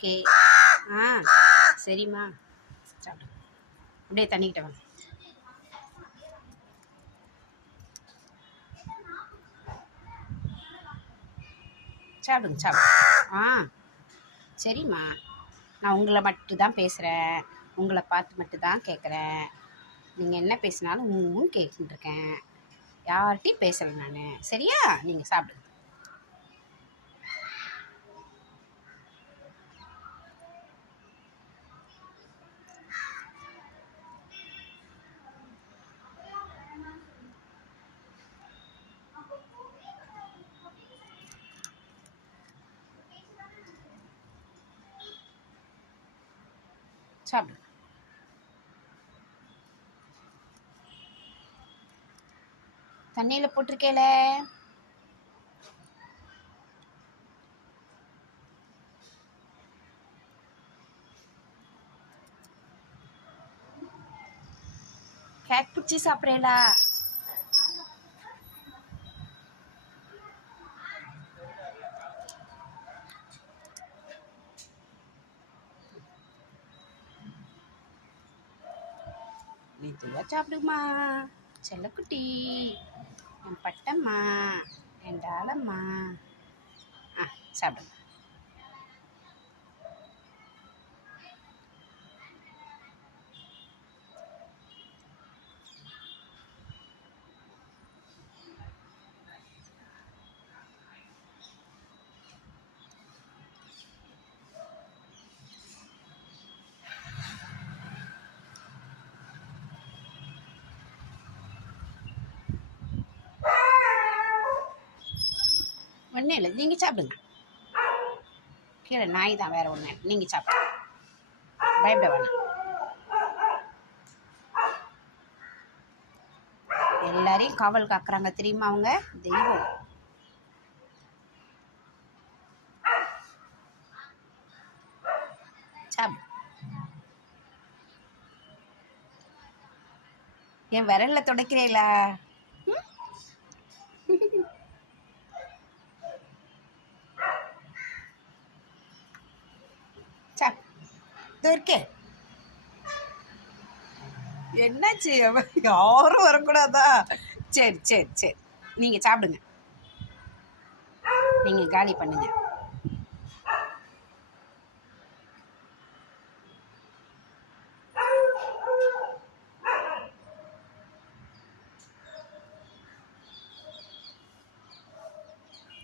Okay. ஆ சரிம்மா. சாப்பிடு. அப்படியே தண்ணிக்கிட்ட வாங்க. சாப்பிடுங்க சாப்பிடுங்க. ஆ சரிம்மா. நான் உங்களை மட்டும் தான் பேசுகிறேன் உங்களை பார்த்து மட்டும் தான் கேட்குறேன் நீங்கள் என்ன பேசினாலும் ஊன்னு கேட்டுருக்கேன் யார்கிட்டையும் பேசலை நான். சரியா? நீங்கள் சாப்பிடுங்க. சாப்பிடுங்க தண்ணியில் போட்டிருக்கேல. கேக் பிடிச்சி சாப்பிட்றேலா. மெதுவாக சாப்பிடுமா? செல்லக்குட்டி என் பட்டம்மா என் டாலம்மா. ஆ சாப்பிடுங்க. ஒன்றும் இல்லை. நீங்கள் சாப்பிடுங்க. கீழே நாய் தான் வேற ஒன்று நீங்கள் சாப்பிடுங்க. பயப்பட வேணாம். எல்லாரையும் காவல் காக்குறாங்க தெரியுமா அவங்க? தெய்வம். சாப்பிடு. என் விரல்ல துடைக்கிறீங்களா இருக்கே. என்னாச்சு? அவ- யாரும் வரக்கூடாதா? சரி சரி சரி. நீங்கள் சாப்பிடுங்க. நீங்கள் காலி பண்ணுங்க.